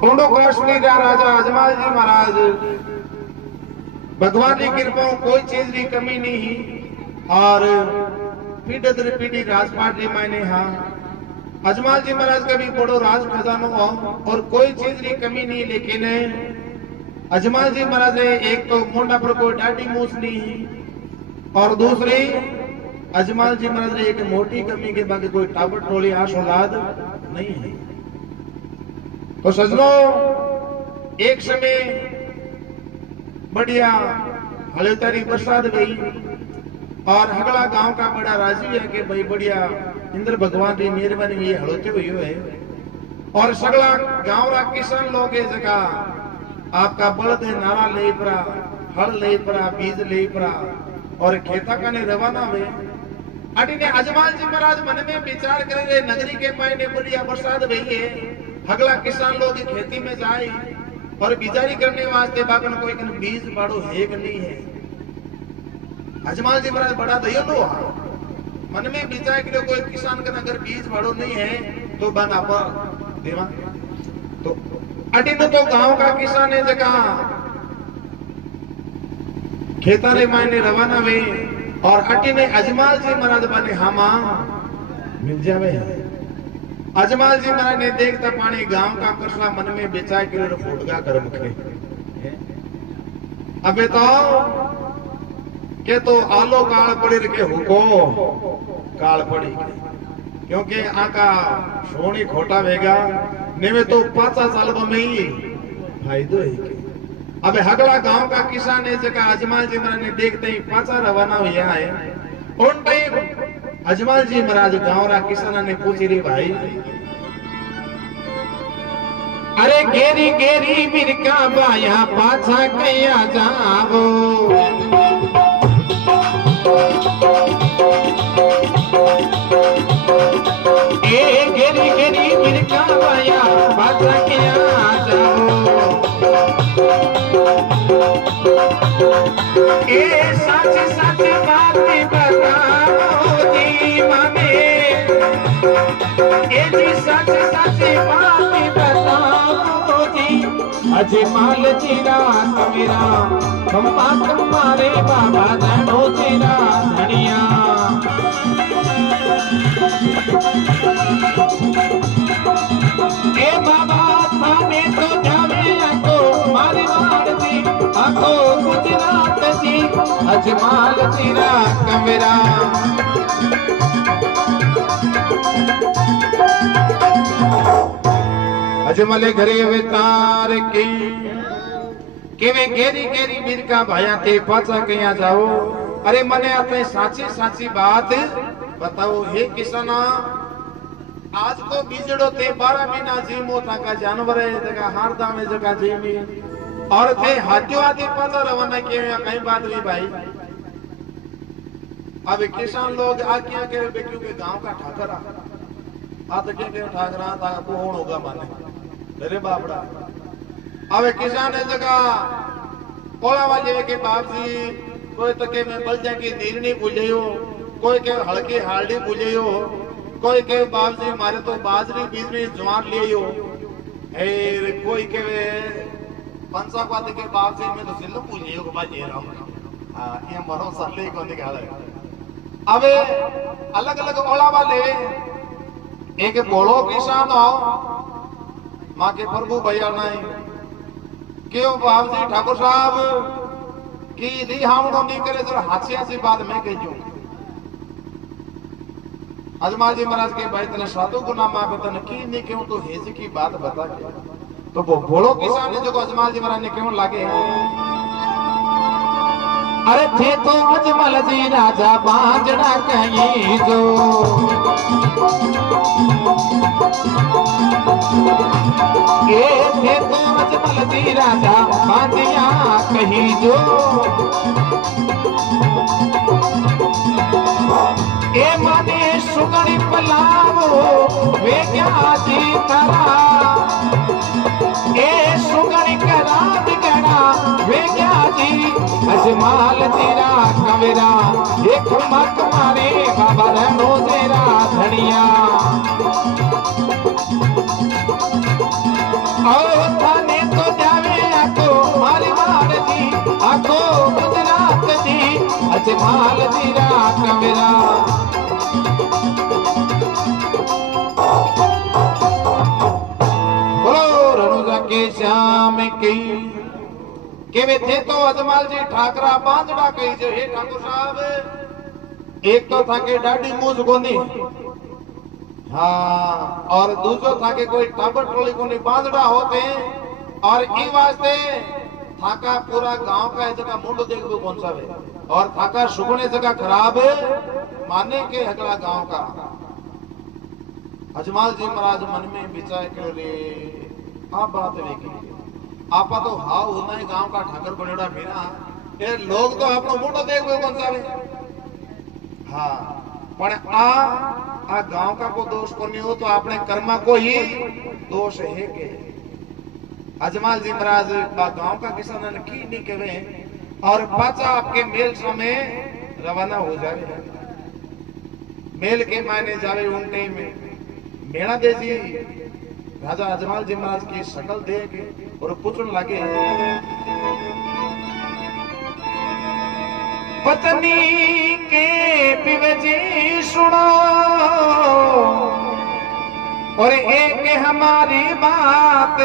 ऊंडो काश्मीर का राजा अजमाल जी महाराज भगवान की कृपा कोई चीज की कमी नहीं और पीढ़ी दर पीढ़ी राजपाट जी मायने हाँ अजमाल जी महाराज का भी बड़ो राज खजानो हो और कोई चीज की कमी नहीं। लेकिन अजमाल जी महाराज एक तो मोंडा पर कोई डाटी मूछ नहीं और दूसरी अजमाल जी महाराज एक मोटी कमी के बाकी कोई टाबर टोली आश औलाद नहीं है। तो सजनों एक समय बढ़िया हलेतारी बरसात गई और हगला गांव का बड़ा राजी है कि भाई बढ़िया इंद्र भगवान की मेहरबानी ये हड़ोते हुई है और सगला गांव रा किसान लोग जगह आपका बलद नारा ले परा हल ले परा बीज ले परा और खेता का ने रवाना हुए अटी ने अजमाल जी महाराज मन में विचार करे नगरी के पाए बढ़िया बरसात भई है हगला किसान लोग खेती में जाए और बिजारी करने वास्ते बागन कोई बीज बाड़ो है कि नहीं है। अजमाल जी महाराज बड़ा दयालु मन में विचार कि कोई किसान का अगर बीज बाड़ो नहीं है तो बना पर देवा तो अटिन तो गांव का किसान है जगह खेता रे मायने रवाना वे और अटिने अजमाल जी महाराज बने हामा मिल जावे। अजमाल जी महाराज ने देखता पानी गांव का कसला मन में बेचा किलो फुटगा कर मुखे अबे तो के तो आलो काल पड़ी के हुको काल पड़ी क्योंकि आका सोनी खोटा वेगा नेवे तो 5 साल में ही फायदो है। अबे हगला गांव का किसान है जगह अजमाल जी महाराज ने देखते ही 5 रवाना हुआ है उन टाइम अजमाल जी महाराज गांव रा किसान ने पूछी रे भाई अरे गेरी गेरी बिरका बाया पाछा कया जावो ए गेरी गेरी बिरका बाया पाछा कया जावो ए सच सच बात बताओ जी माने ए जी सच सच बात बताओ जी अजमाल जीरा मेरा खम्मा तुम्हारे बाबा धनो तेरा धनिया ए बाबा थाने तो जावे आको मारे मारती आको गुजरात जी अजमाल जीरा कमेरा अजमले घरे अवतार की केवे गेरी गेरी बिरका भाया ते पाचा कया जाओ। अरे मने अपने साची साची बात बताओ हे किसाना आज तो बीजड़ो ते 12 महीना जीमो था का जानवर है जगह हारदा में जगह जीमी और थे हाथों आदि पाचा रवाना के कई बात हुई भाई। अब किसान लोग आज्ञा के बेटियों के गांव का ठाकरा आते के ठाकरा था कौन होगा माने अरे बापड़ा। अब किसान है जगह कोला वाले के बाप जी कोई तो के में बल जाके नीरनी पूछे कोई के हल्की हालडी पूछे कोई के बाप जी मारे तो बाजरी बीजरी ज्वार लिए कोई के पंसा पाते के बाप जी में तो सिल्लो पूछे को बाजे रहा हां ये मरो साले को निकाले। अब अलग अलग ओला वाले एक बोलो किसान हो मां के प्रभु भैया नहीं क्यों बाप जी ठाकुर साहब की दी हमड़ो नहीं करे तो हासिया सी बात मैं कहूं अजमाल जी महाराज के भाई तने साधु को नाम आप तने की नहीं क्यों तो हेज की बात बता के तो वो बोलो किसान ने जो अजमाल जी महाराज ने क्यों लागे अरे थे तो अजमल जी राजा बांझड़ा कहीं जो ये थे तो अजमल जी राजा बांझिया कहीं जो ए माने सुगड़ी पलावो वे क्या जी तारा ए सुगड़ी करा दिगड़ा वे क्या जी अजमाल तेरा कवेरा एक मत मारे बाबा रहनो तेरा धनिया और अजमाल जीरा कमेरा बोलो रनुजा के श्याम की केवे थे तो अजमाल जी ठाकरा बांधड़ा कही जो हे ठाकुर साहब एक तो था के डाडी मूज कोनी हाँ और दूसरो था के कोई टाबर टोली कोनी बांधड़ा होते और ई वास्ते थाका पूरा गांव का जगह मुंड देखो कौन सा है और थाका सुगुने जगह खराब माने के अगला गांव का अजमाल जी महाराज मन में विचार करो रे आ बात वेगी आपा तो हाउ होना है गांव का ठाकर बनेड़ा मेरा ये लोग तो अपनो मुंड देखो कौन सा है हाँ पण आ गांव का को दोष को नहीं हो तो आपने कर्मा को ही दोष है के अजमाल जी महाराज गांव का किसान ने की नहीं कहे और पाचा आपके मेल समय रवाना हो जाए मेल के मायने जावे उनटे में मेला दे जी राजा अजमाल जी महाराज की शकल देख और पूछने लगे पत्नी के पिवजी सुनो और एक हमारी बात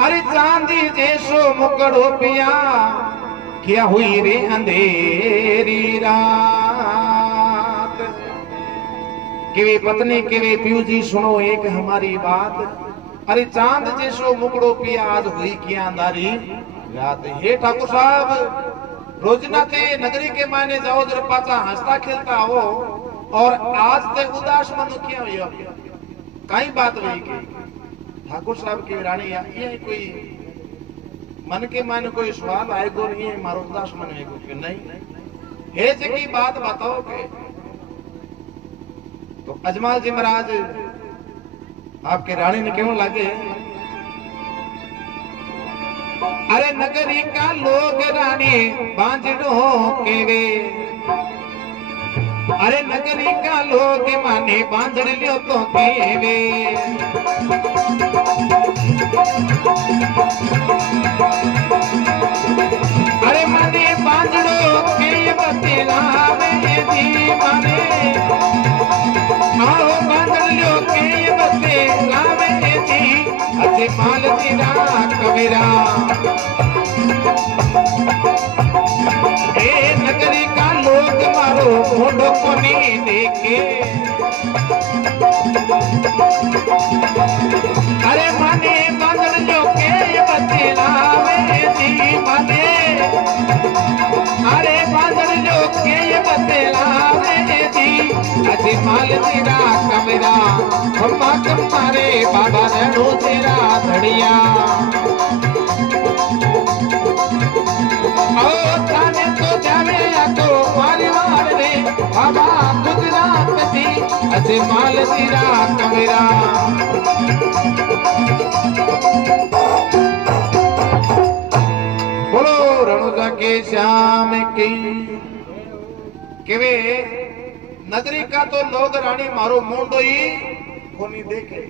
अरे चांदी जैसो मुकड़ो पिया क्या हुई रे अंधेरी रात किवे पत्नी किवे पियूजी सुनो एक हमारी बात अरे चांद जैसो मुकड़ो पिया आज हुई क्या अंधारी रात हे ठाकुर साहब रोजना ते नगरी के मायने जाओ जरा पाचा हंसता खेलता हो और आज ते उदास मनु क्या हुई कई बात हुई की ठाकुर साहब की रानी ये कोई मन के मायने कोई सवाल आएगो नहीं मारो उदास मन है कि नहीं हे जगी बात बताओ के तो अजमाल जी महाराज आपके रानी ने क्यों लगे अरे नगरी का लोग रानी बांझड़ो केवे अरे नगरी का लोग माने बांझड़ लियो तो केवे अरे माने बांझड़ो के बतलावे जी माने आओ बांझड़ लियो के बतलावे जी अजमाल जीरा कमेरा ए नगरी का लोग मारो मुंडो को नहीं देखे अरे माने बांधड़ जो के बतलावे जी माने अरे बांधड़ जो के बतलावे जी अजमाल जीरा कमेरा हम्मा कमारे बाबा रणो तेरा धड़िया ओ थाने तो जावे तो मारी मार रे बाबा गुजरात जी अजमाल जीरा कमेरा बोलो रणुजा के श्याम की केवे नगरी का तो लोग रानी मारो मुंडो ही कोनी देखे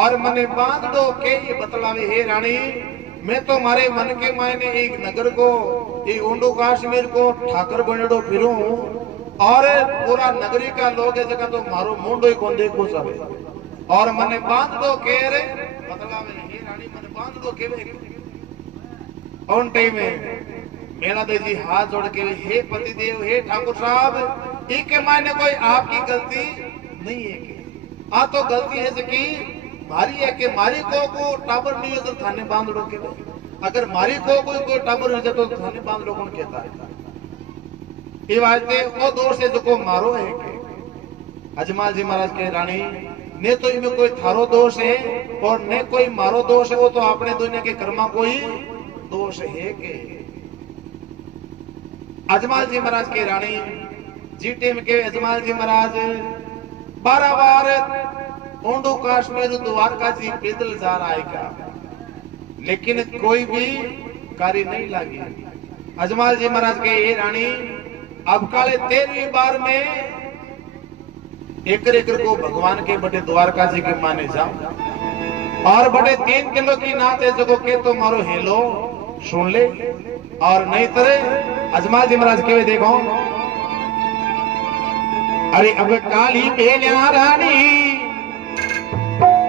और मने बांध दो के ये बतलावे हे रानी मैं तो मारे मन के मायने एक नगर को एक ओंडो कश्मीर को ठाकर बनेडो फिरूं और पूरा नगरी का लोग है जगह तो मारो मुंडो ही कौन देखो सबे और मने बांध दो के रे बतलावे हे रानी मने बांध दो के उन टाइम में मेला दे जी हाथ जोड़ के हे पति देव हे ठाकुर साहब एक के मायने कोई आपकी गलती नहीं है कि आ तो गलती है कि मारी है कि मारी को टाबर नहीं हो तो थाने बांध लो के अगर मारी को कोई टाबर हो जाए तो थाने बांध लो कौन कहता है ये वास्ते वो दोष है जो को मारो है कि अजमाल जी महाराज के रानी ने तो इनमें कोई थारो दोष है और ने कोई मारो दोष है वो तो अपने दुनिया के कर्मा को ही दोष है कि अजमाल जी महाराज के रानी जीटे में के अजमाल जी महाराज 12 बार ओंडो कश्मीर द्वारका जी पैदल जा रहा है लेकिन कोई भी कार्य नहीं लगी अजमाल जी महाराज के ये रानी अब काले 13वीं बार में एक को भगवान के बड़े द्वारका जी के माने जाओ और बड़े 3 किलो की नाते जगो के तो मारो हेलो सुन ले और नहीं तरे अजमाल जी महाराज के देखो अरे अब काली बेलिया रानी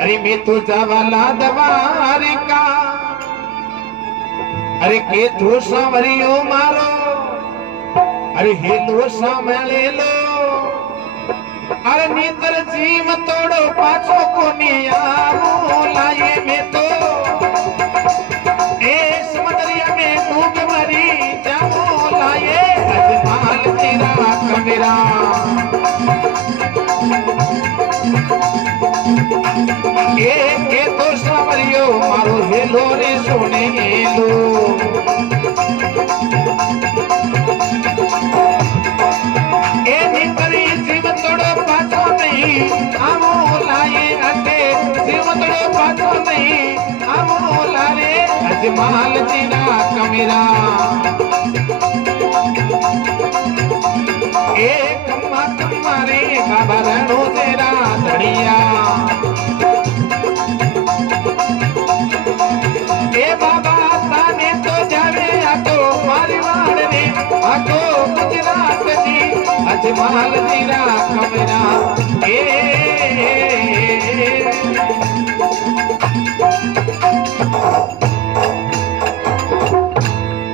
अरे मैं तो जावाला दवारी का अरे के तो सावरियो मारो अरे हेलो सामले लो अरे नीतर जीव तोड़ो पाछो को नियावो लाए में तो ए समुद्रिया में डूब मरी जाओ लाए अजमाल तेरा कमेरा के तो सावरियो मारो हेलो रे सोने हेलो ए निकरी जीव तोड़ो पाछो नहीं आमो लाए अटे जीव तोड़ो पाछो नहीं आमो लाए अजमाल तेरा कमेरा ए कम्मा कम्मा रे खबरनो तेरा धड़िया ए बाबा ताने तो जावे आतो मारवाड़ रे आतो गुजरात दी अजमाल तेरा कमरा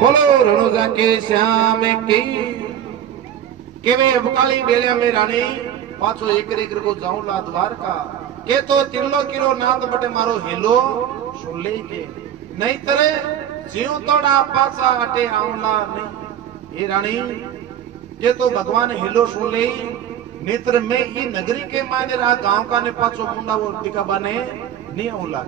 बोलो रणुजा के श्याम की केवे अबकाली बेलिया में रानी पाछो एक एक को जाऊं ला द्वारका के तो तिल्लो किरो नाथ बटे मारो हेलो सुन ले के नहीं तरे जीव तोड़ा पासा अटे आऊला नहीं ये रानी ये तो भगवान हेलो सुन ले नेत्र में ये नगरी के मायने रहा गांव का ने पाछो मुंडा वो दिखा बने नहीं आऊला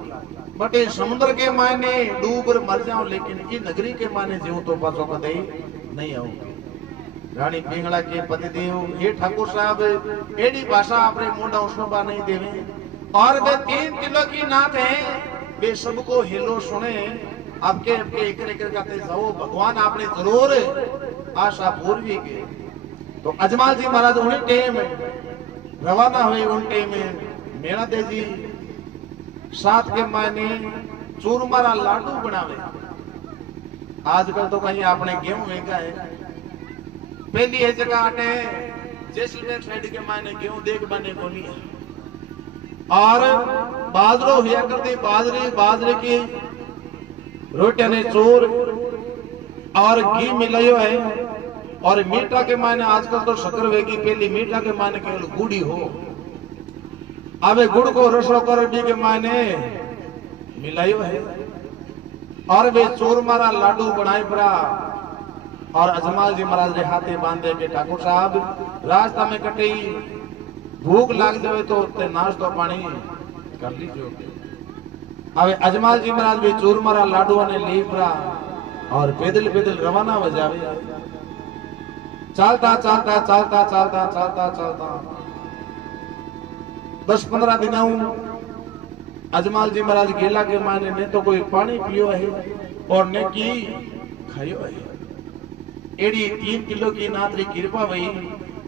बटे समुद्र के मायने डूबर मर जाऊं लेकिन ये नगरी के मायने जीव तो पाछो कदे नहीं आऊं रानी पिंगला के पतिदेव ये ठाकुर साहब एडी भाषा आपरे मुंडा उसनोबा नहीं देवे और वे 3 किलो की नाथ है वे सबको हेलो सुने आपके एक एक करते जाओ भगवान आपने जरूर आशा पूर्वी के तो अजमाल जी महाराज उन्हीं टाइम रवाना हुए उन टाइम में मेरा दे जी साथ के मायने चूरमारा लाडू बनावे आजकल तो कहीं आपने गेहूं वेगा है पहली है जगह आटे जैसलमेर साइड के मायने गेहूं देख बने को नहीं और बाजरो हुआ करते बाजरे की रोटियां ने चोर और घी मिलायो है और मीठा के मायने आजकल तो शक्कर वेगी पहली मीठा के मायने केवल गुड़ी हो अब गुड़ को रसो कर डी के मायने मिलायो है और वे चोर मारा लाडू बनाए पड़ा और अजमाल जी महाराज ने हाथे बांधे के ठाकुर साहब रास्ता में कटे भूख लाग जाए तो नाश्तो पानी कर लीजिए अब अजमाल जी महाराज भी चूरमारा लाडू ने लीपरा और पैदल पैदल रवाना हो जावे चलता चलता चलता चलता चलता चलता 10-15 दिन अजमाल जी महाराज गेला के माने ने तो कोई पानी पियो है और ने की खायो है एडी 3 किलो की नात्री कृपा भई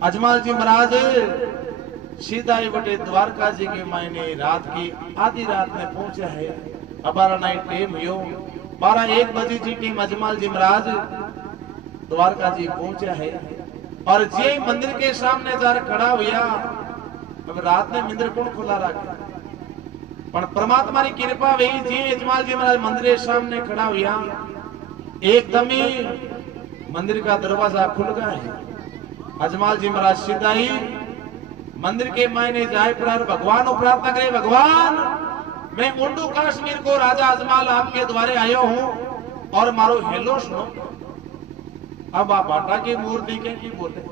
अजमाल जी महाराज सीधा ही बटे द्वारका जी के मायने रात की आधी रात में पहुंचे है हमारा नाइट टाइम यो 12-1 बजे जी टीम अजमाल जी महाराज द्वारका जी पहुंचे है और जे मंदिर के सामने जार खड़ा हुआ अब रात में मंदिर कौन खुला रखे पर परमात्मा की कृपा हुई जी अजमाल जी महाराज मंदिर के सामने खड़ा हुआ एकदम ही मंदिर का दरवाजा खुल गया है अजमाल जी महाराज सीधा ही मंदिर के मायने जाए पर भगवान को प्रार्थना करे भगवान मैं मुंडू कश्मीर को राजा अजमाल आपके द्वारे आयो हूं और मारो हेलो सुनो अब आप बाटा की मूर्ति के की बोले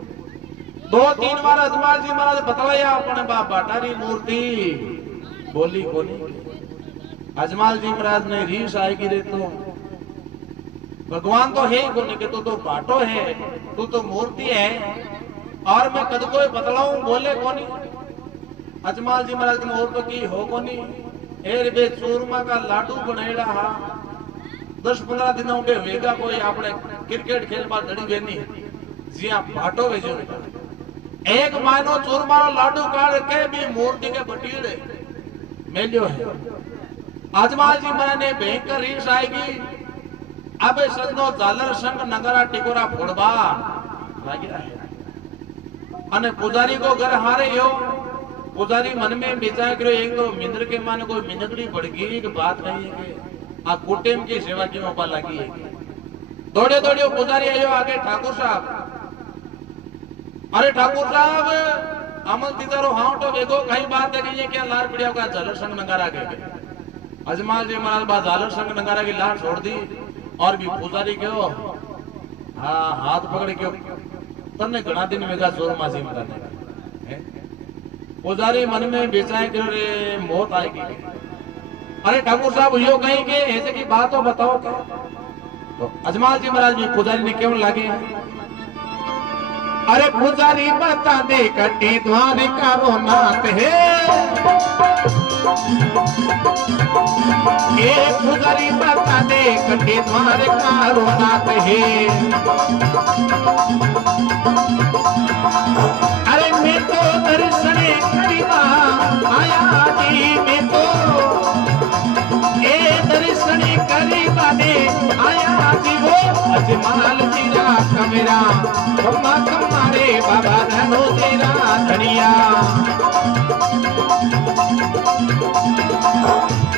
2-3 बार अजमाल जी महाराज बतलाया अपने बाप बाटा की मूर्ति बोली कोनी अजमाल जी महाराज ने रीस आएगी रे तो भगवान तो है ही कोनी के तो बाटो है तू तो मूर्ति है और मैं कद कोई बतलाऊं बोले कोनी अजमाल जी महाराज की मूर्ति की हो कोनी एर बे चूरमा का लाडू बनाएड़ा हा 10-15 दिनों के वेगा कोई आपने क्रिकेट खेल पर धड़ी बेनी जिया भाटो वेजो एक मानो चूरमा लाडू काढ़ के भी मूर्ति के बटीड़े मेलियो है अजमाल जी महाराज ने भयंकर रीस आएगी अब सजनो झालर संग नगरा टिकोरा फोड़बा लाग्या है अने पुजारी को घर हारे यो पुजारी मन में विचार करो एक तो मिंद्र के मन कोई मिनकड़ी पड़ गई कि बात नहीं है कि आ कुटेम की सेवा की मौका लगी है दौड़े दौड़े पुजारी आयो आगे ठाकुर साहब अरे ठाकुर साहब अमल तीतारो हां तो वेगो कई बात है कि ये क्या लार पड़िया का झालर संग नगारा के अजमाल जी महाराज बा झालर संग नगारा की लार छोड़ दी और भी पुजारी क्यों हाँ हाथ पकड़ क्यों तन्ने घना दिन वेगा जोर मासी मताने पुजारी मन में बेचाए करो रे मौत आएगी अरे ठाकुर साहब यो कहीं के ऐसे की बात तो बताओ क्या तो अजमाल जी महाराज भी पुजारी ने क्यों लागे अरे पुजारी बता दे कटी द्वार का वो नाथ है ये पुजारी बता दे कटी द्वार का वो नाथ है अरे मैं तो दर्शन करीबा आया जी मैं तो ये दर्शन करीबा ने आया जी वो अजमाल जीरा कमेरा कम्मा कम्मारे बाबा धनो तेरा धनिया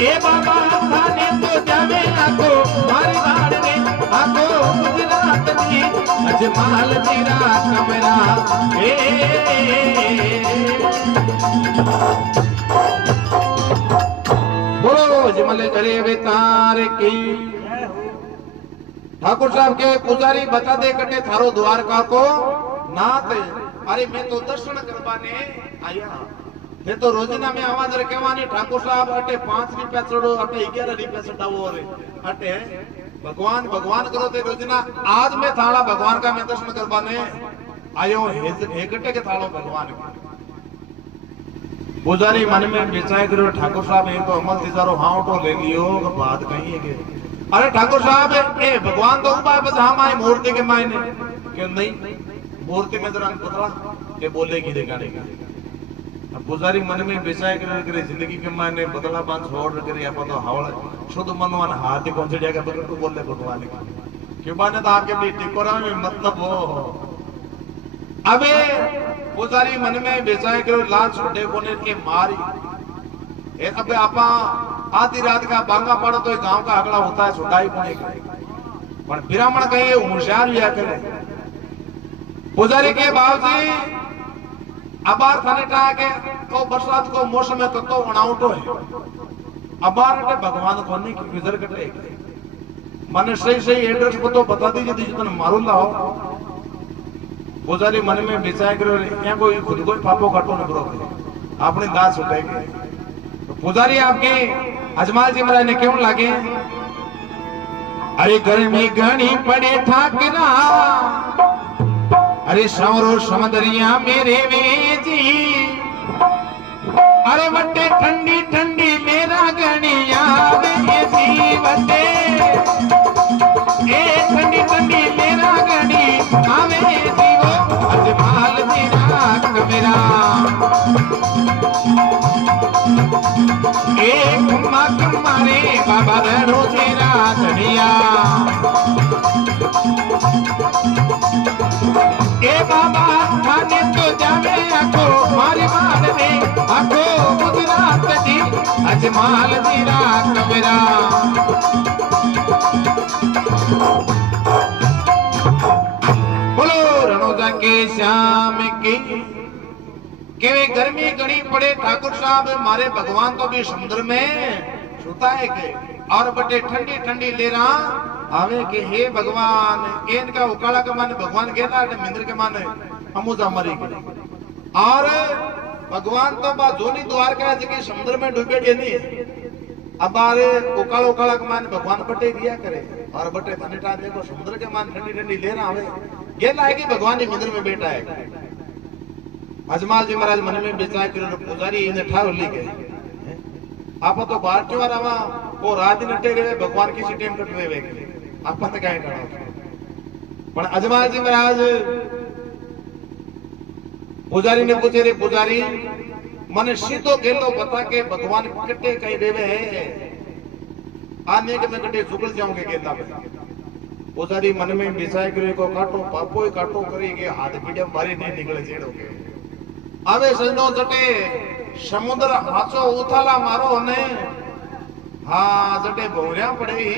ए बाबा थाने तो जावे आको मारी बाड़ में आको गुजरात में अजमाल जीरा कमेरा बोलो अजमल करे बेतार की ठाकुर साहब के पुजारी बता दे कटे थारो द्वारका को नाथ अरे मैं तो दर्शन करवाने आया ये तो रोजिना में आवाज रखेवानी ठाकुर साहब अटे 5 रुपया चढ़ो अटे 11 रुपया चढ़ावो रे अटे भगवान भगवान करो ते रोजिना आज मैं थाड़ा भगवान का मैं दर्शन करवाने आयो हेकटे के थाड़ो भगवान पुजारी मन में बेचाए करो ठाकुर साहब ये तो अमल तिजारो हां तो ले लियो बात कही है के अरे ठाकुर साहब ए भगवान तो उबा बस हम आए मूर्ति के मायने क्यों नहीं मूर्ति में दौरान पुतला के बोलेगी दिखाने का अब पुजारी मन में बेचाए करे जिंदगी के मायने बदला बांध छोड़ करे अपन तो हावड़ा शुद्ध मनवान हाथ कौन से जाएगा बगैर तो बोले भगवान की क्यों माने तो आपके भी टिकोरा में मतलब हो अबे पुजारी मन में बेचाए करो लाल छोटे कोने के मारी ए अबे आपा आधी रात का बांगा पड़ो तो गांव का अगला होता है छुटाई कोने का पर ब्राह्मण कहीं होशियार लिया करे पुजारी के बाबूजी अबार थाने टा के तो बरसात को मौसम में तो अनाउटो है अबार के भगवान को नहीं की गुजर कटे माने सही सही एड्रेस को तो बता दीजिए जितना मालूम ना हो पुजारी मन में बेचाए करो या कोई खुद को पापो काटो न करो अपनी दास उठाएगी तो पुजारी आपके अजमाल जी महाराज ने क्यों लागे अरे गर्मी घनी पड़े ठाकरा अरे सौरो समदरिया मेरे वेजी अरे वटे ठंडी ठंडी मेरा गणिया वेजी वटे ए ठंडी ठंडी मेरा गणी आवे जीवो अजमाल जीरा कमेरा ए कुम्मा कुम्मारे बाबा धनो तेरा धनिया ए बाबा थाने तो जावे आको मारी मार में आको गुजरात जी अजमाल जीरा कमेरा बोलो रणोजा के श्याम की केवे गर्मी घनी पड़े ठाकुर साहब मारे भगवान तो भी समुद्र में सुताए के और बटे ठंडी ठंडी लेरा आवे के हे भगवान इनका उकाला का मन भगवान गेला मिंद्र के मन अमुजा मरी के और भगवान तो बा जोनी द्वारका जके समुद्र में डूबे के नहीं अब बारे उकाला उकाला का मन भगवान बटे दिया करे और बटे धनेटा देखो समुद्र के मन ठंडी ठंडी लेरा आवे गेला है कि भगवान ही मिंद्र में बैठा है अजमाल जी महाराज मन में बेचाए करो पुजारी इन्हें ठार ली गए आप तो बाहर क्यों रहा वो रात नटे रहे भगवान किसी टाइम कट रहे आप क्या पर अजमाल जी महाराज पुजारी ने पूछे रे पुजारी मन सीधो गेलो बता के भगवान कटे कहीं देवे है आने के मैं कटे झुकल जाऊंगे गेला पुजारी मन में बिसाय करे को काटो पापो ही काटो करे के हाथ पीड़े मारी नहीं निकले जेड़ो के आवे सजनो जटे समुद्र हाचो उथाला मारो ने हाँ जटे भोरिया पड़े ही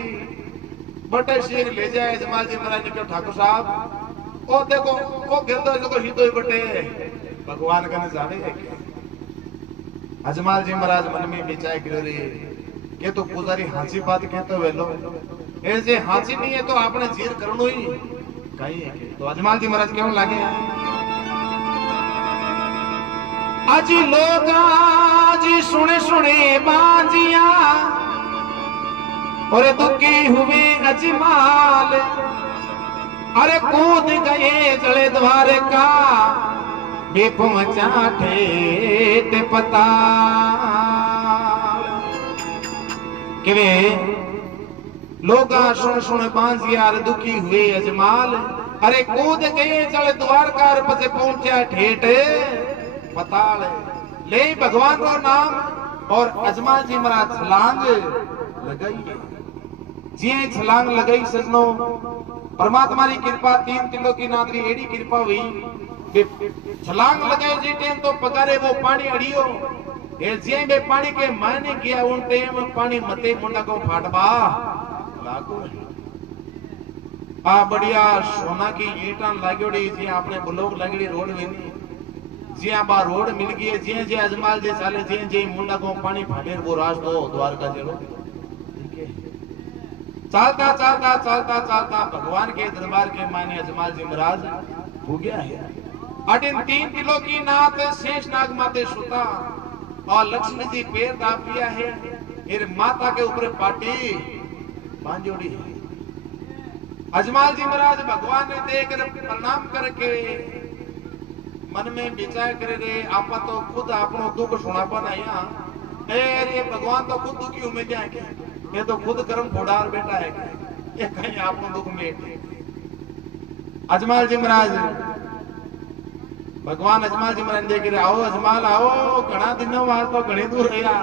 बटे शेर ले जाए जमाल जी महाराज ने कहा ठाकुर साहब ओ देखो ओ गिरदो जो हितो ही बटे भगवान कने जावे है के अजमाल जी महाराज मन में बिचाए करे रे के तो पुजारी हांसी बात कहतो वेलो ऐसे हांसी नहीं है तो आपने जीर करनो ही कहीं है तो अजमाल जी महाराज क्यों लागे अजी लोग जी सुने सुने बांजिया और दुखी हुए अजमाल अरे कूद गए जड़े द्वारे का बेपहुंचा ठेठ पता किवे लोग सुन सुन बांजिया दुखी हुए अजमाल अरे कूद गए जड़े द्वारका पसे पहुंचा ठेठ पताल ले भगवान का नाम और अजमाल जी महाराज छलांग लगाई जी छलांग लगाई सजनो परमात्मा की कृपा 3 किलो की नादरी एड़ी कृपा हुई कि छलांग लगाई जी टाइम तो पगारे वो पानी अड़ियो ये जी में पानी के मायने किया उन टाइम पानी मते मुंडा को फाटबा लागो आ बढ़िया सोना की ईंटा लागोड़ी जी आपने ब्लॉक लगड़ी रोड वेनी जी बा रोड मिल गई जी जी अजमाल जी चाले जी जी मुंडा को पानी फाटे वो रास्तो द्वारका चलो चलता चलता चलता चलता भगवान के दरबार के माने अजमाल जी महाराज हो गया है अटिन 3 किलो की नाथ शेष नाग माते सुता और लक्ष्मी जी पैर दाब दिया है फिर माता के ऊपर पाटी बांजोड़ी है अजमाल जी महाराज भगवान ने देख प्रणाम करके मन में विचार करे रे आपा तो खुद अपनो दुख सुनापा ना यहाँ रे भगवान तो खुद दुखी हुए जाए के ये तो खुद कर्म फोड़ार बेटा है ये कहीं आपनो दुख मेट अजमाल जी महाराज भगवान अजमाल जी महाराज देख रहे आओ अजमाल आओ घना दिनों बाद तो घणी दूर रहा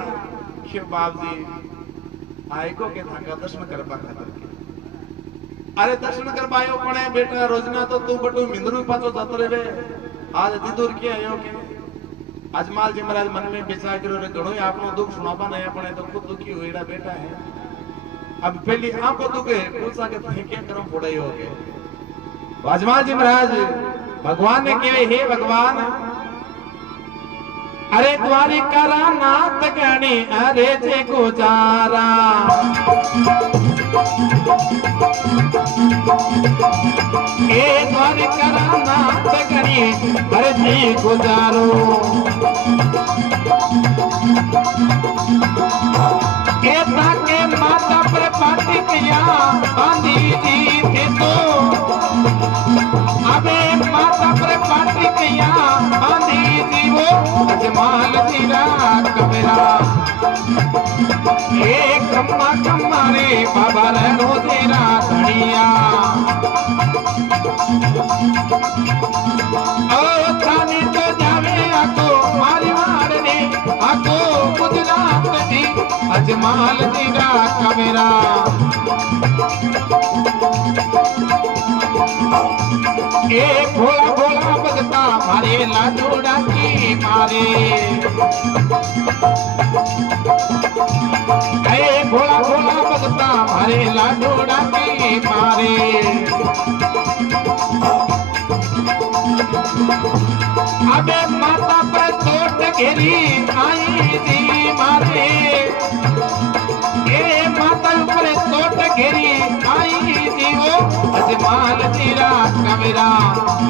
के बाप जी आए को के थांगा दर्शन करबा खातर अरे दर्शन करबायो पड़े बेटा रोजना तो तू बटू मिंदरू पाछो जातो रे आज अति दूर किया आयो के अजमाल जी महाराज मन में विचार करो रे घणो आपनो दुख सुनाबा नहीं अपने तो खुद दुखी होएड़ा बेटा है अब पहली आंखों दुख है पूछा के फेंके कर्म फोड़ाई हो गए अजमाल जी महाराज भगवान ने कहे हे भगवान अरे द्वारिका नाथ गणी अरे जे गुजारा ए द्वारिका नाथ गणी अरे जे गुजारो के ताके माता पर पाटी किया बांधी जी थे तो अबे माता पर पाटी किया बांधी जी वो अजमाल तेरा कबरा एक खम्मा खम्मा रे बाबा रहनो तेरा धनिया ओ थाने तो जावे आको मारी मारने आको गुजरात जी अजमाल तेरा कबरा ए भोला भोला भगता मारे लाडोड़ा की मारे ए भोला भोला भगता मारे लाडोड़ा की मारे अबे माता पर चोट घेरी आई जी मारे ए माता पर चोट घेरी आई जी वो अजमाल तेरा कमरा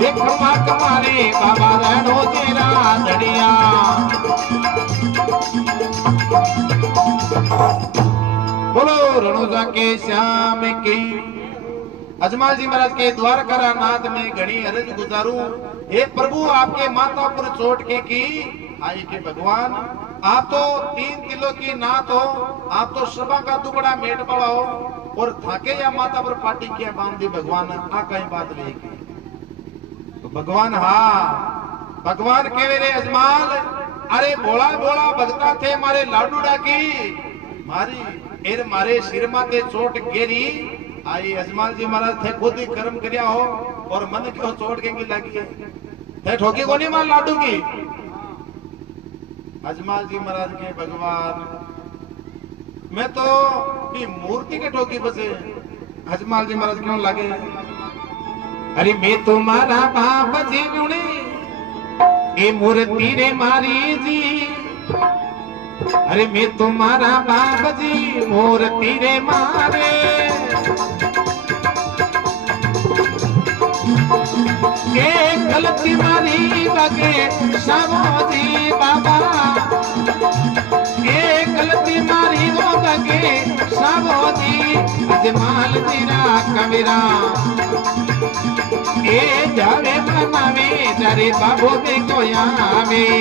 एक माक मारे बाबा रहनो तेरा धड़िया बोलो रणुजा के श्याम की अजमाल जी महाराज के द्वारका नाथ में घनी अरज गुजारू हे प्रभु आपके माता पर चोट के की आई के भगवान आप तो 3 किलो की नाथ हो आप तो सभा का दुबड़ा मेट पड़ा हो और थाके या माता पर पाटी किया बांधी भगवान आ कहीं बात लेगी तो भगवान भगवान कहे रे अजमाल अरे भोला भोला भगता थे मारे लाडूड़ा की मारी एर मारे सिर माते चोट गेरी आई अजमाल जी महाराज थे खुद ही कर्म किया हो और मन क्यों चोट के की लगी है थे ठोकी को नहीं मार लाडू की। अजमाल जी महाराज के भगवान मैं तो की मूर्ति के ठोकी बसे अजमाल जी महाराज क्यों लगे। अरे मैं तुम्हारा बाप जी गुणे ये मूर्ति रे मारी जी। अरे मैं तुम्हारा बाप जी मूर्ति रे मारे के गलती मारी बगे सबो जी बाबा के गलती मारी वो बगे सबो जी अजमाल तेरा कमेरा ए जावे मनावे जरे बाबो में कोया में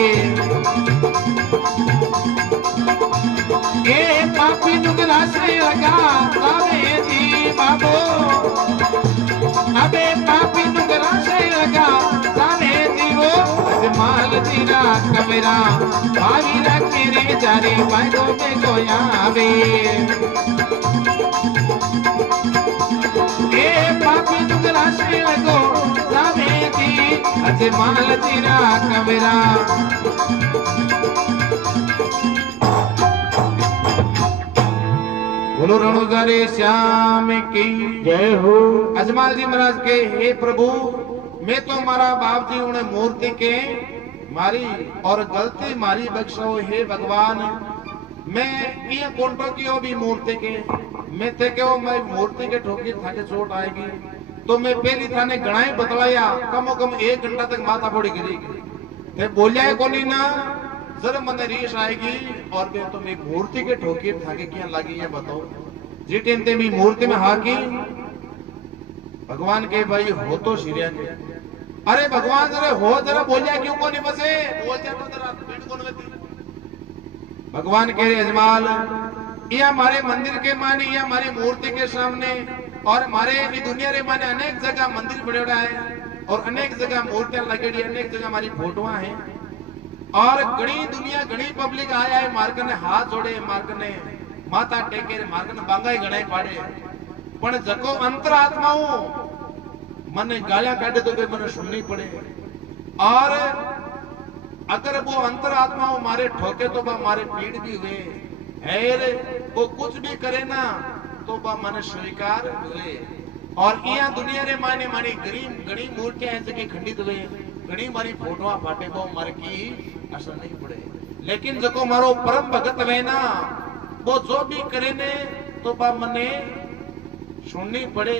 ए पापी नुगरा से लगा जावे जी बाबो अबे पापी नुगरा से लगा जावे जी वो अजमाल तेरा कमेरा भावी रखे रे जरे बाबो में कोया में ए पापी नुगरा से लगो जावे जी अजमाल तेरा कमेरा। बोलो रणुजारे श्याम की जय हो। अजमाल जी महाराज के हे प्रभु मैं तो मारा बाप जी उन्हें मूर्ति के मारी और गलती मारी बख्शो हे भगवान। मैं ये कोंटो की भी मूर्ति के मैं थे के मैं मूर्ति के ठोकी थाके चोट आएगी तो मैं पहली थाने गणाई बतलाया कमो कम 1 घंटा तक माथा फोड़ी गिरेगी थे बोलिया है कोनी ना जरा मन रीस आएगी और मैं तो मैं मूर्ति के ठोकी थाके क्या लगी है बताओ जी टेन ते मैं मूर्ति में हाकी भगवान के भाई हो तो सिरिया के अरे भगवान जरा हो जरा बोलिया क्यों कोनी बसे बोल जा तो जरा पीठ कोन में भगवान कह रहे अजमाल ये हमारे मंदिर के माने ये हमारी मूर्ति के सामने और हमारे दुनिया रे माने अनेक जगह मंदिर बनेड़ा है और अनेक जगह मूर्तियां लगेड़ी अनेक जगह हमारी फोटोआं हैं और घणी दुनिया घणी पब्लिक आया है मार्ग ने हाथ जोड़े मार्ग ने माथा टेके मार्ग ने बांगाई गणाई पाड़े पण जको अंतरात्माओं मन गालियां काटे तो भी मन सुननी पड़े और अगर वो अंतरात्माओं मारे ठोके तो बा मारे पीड़ भी हुए है वो कुछ भी करे ना तो बा मन स्वीकार हुए और यहाँ दुनिया रे माने मानी गरीब घणी मूर्तियां ऐसे की खंडित हुए घणी मारी फोटोआं फाटे वो मार की असर नहीं पड़े लेकिन जको मारो परम भगत वे ना वो जो भी करे ने तो बा मने सुननी पड़े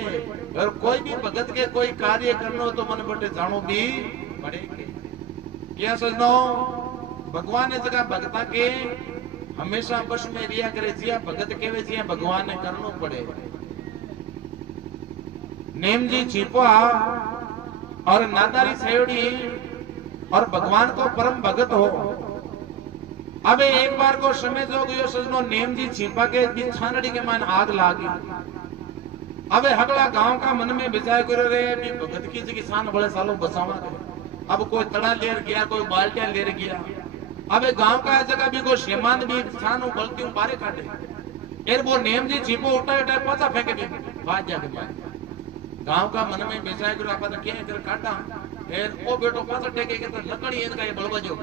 और कोई भी भगत के कोई कार्य करना हो तो मन बटे जानो भी पड़ेगे क्या सोचना भगवान ने जगह भगता के हमेशा बस में रिया करे जिया भगत के वे जिया भगवान ने करना पड़े। नेम जी छिपा और नादारी सयोड़ी और भगवान तो परम भगत हो। अब एक बार को समय जो गयो सजनो नेम जी छिपा के बीच छानड़ी के मान आग लागी। अब हगला गांव का मन में विचार करे रे भी भगत की जगह सान बड़े सालों बसावा अब कोई तड़ा लेर गया कोई बाल्टियां लेर गया अब गांव का जगह भी कोई श्रीमान भी छानू गलतियों बारे काटे एर वो नेम जी छिपो उठा उठा पाचा फेंके भी बाज जाके मार गांव का मन में विचार करो आपा तो क्या कर काटा एर ओ बेटो पाचा टेके के तो लकड़ी इन का ये बलबजो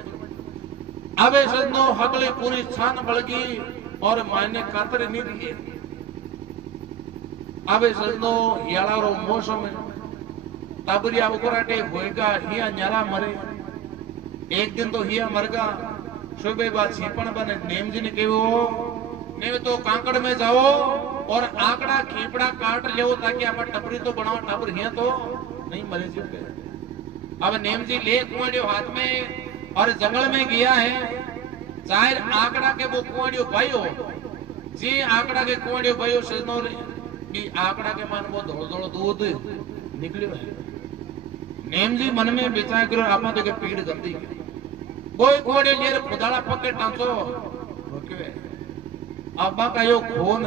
अबे सजनो हगले पूरी छान बलगी और मायने कातर नहीं दिए अबे सजनो यालारो मौसम ताबरिया उकराटे होएगा हिया न्यारा मरे एक दिन तो हिया मरगा सुबह बाद छिपण बने नेम जी ने केवो ने तो कांकड़ में जाओ और आंकड़ा खीपड़ा काट ले ताकि आप टपरी तो बनाओ टपर हिया तो नहीं मरे जी अब नेम जी ले कुआड़ियो हाथ में और जंगल में गया है चाहे आंकड़ा के वो कुआड़ियो भाईयो जी आंकड़ा के कुआड़ियो भाईयो सजनो भी आंकड़ा के मान वो धोल धोल दूध निकलियो है नेम जी मन में विचार करो आपा तो के पीड़ गंदी कोई कोड़े लेर खुदाला पकड़ टांचो रोके आपा का यो खून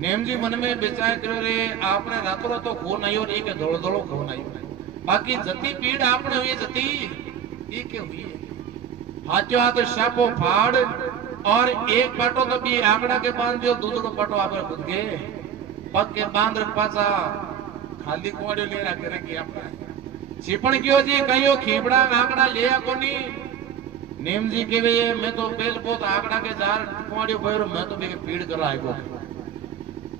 नेम जी मन में विचार करो रे आपने रातों रात तो खून आयो नहीं के धोल धोल खून आयो बाकी जती पीड़ आपने हुई जती ये के हुई हाथों हाथ शापो फाड़ और एक पाटो तो भी आंकड़ा के बांध दियो दूसरो पाटो आप खुद गए पग के बांध पासा खाली कोड़ियो ले रहा करेगी अपना छिपण क्यों जी कहियो खीपड़ा आंकड़ा लिया कोनी नेम जी के वे मैं तो बेल पोत आंकड़ा के जार कोड़ियो भरो मैं तो बेके पीड़ कर आएगो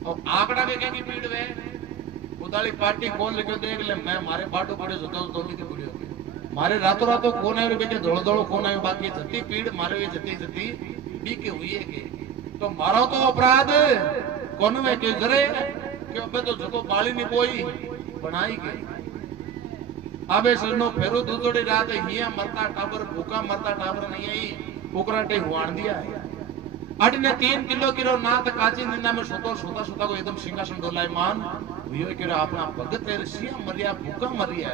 और आंकड़ा के की पीड़ वे उदाली पार्टी खोल लेके देख ले मैं मारे बाटो पड़े सुतो तो के पड़ियो मारे रातों रातों कोन आयो बेके धोड़ धोड़ कोन आयो बाकी जती पीड़ मारे वे जती जती बी के हुई है के तो मारो तो अपराध कोन में के जरे कि अबे तो जको बाली नहीं बोई बनाई के अबे सनो फेरो दूधोड़ी रात हिया मरता टाबर भूखा मरता टाबर नहीं आई उकराटे हुआन दिया है अटने 3 किलो किलो नाथ काची निंदा में सोतो सोता सोता को एकदम सिंहासन डोलाय मान हुयो के अपना भगत रे सिया मरिया भूखा मरिया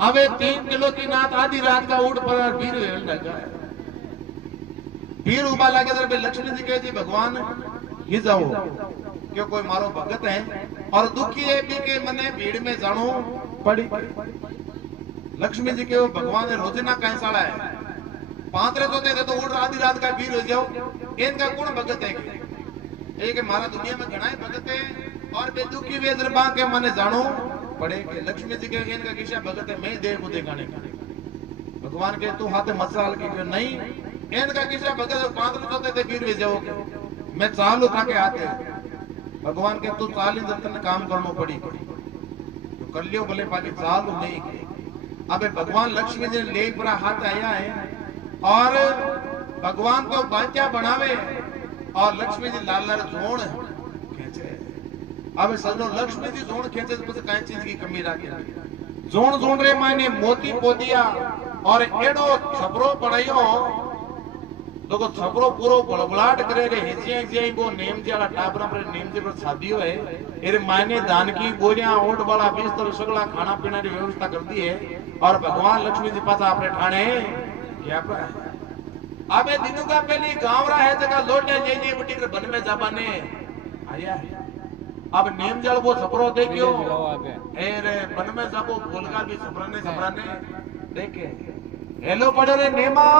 अबे 3 किलो की नाथ आधी रात का उठ पर वीर वेल लगा वीर उबा लगे इधर पे लक्ष्मी जी कहे जी भगवान ही जाओ क्यों कोई मारो भगत है और दुखी है भी के मने भीड़ में जानो पड़ी लक्ष्मी जी के वो भगवान ने रोजना कैसाड़ा है पांतरे तो दे तो उठ आधी रात का वीर हो जाओ इनका कौन भगत है एक मारा दुनिया में घना भगत है और बेदुखी वे दरबार के मने जानो पड़े के लक्ष्मी जी के इनका किसा भगत है मैं देख मुझे गाने भगवान के तू हाथ मसाल के नहीं इनका किसा भगत है पांतरे तो दे वीर हो जाओ मैं चालू था के आते भगवान के तू चाल जतन काम करनो पड़ी तो कर लियो भले बाकी चालू नहीं के अबे भगवान लक्ष्मी जी ले पूरा हाथ आया है और भगवान को बाचा बनावे और लक्ष्मी जी लाल लाल जोड़ खींचे अब सजनो लक्ष्मी जी जोड़ खींचे तो कई चीज की कमी रखे जोड़ जोड़ रे मायने मोती पोतिया और एडो छपरो पड़ायो देखो छपरो पूरो बड़बड़ाट करे रे हिजिया हिजिया वो नेम जी वाला टाबरा पर नेम जी पर शादियो है एरे मायने दान की बोरियां ओट वाला बिस्तर सगला खाना पीना की व्यवस्था कर दी है और भगवान लक्ष्मी जी पास आपने ठाणे क्या पर अबे दिनों का पहले गांव रहा है जगह लोटे जे जे बटी कर बन में जाबाने आया अब नेम जल वो छपरो देखियो ए रे बन में जाबो फूलका भी छपराने देखे हेलो पड़े रे नेमा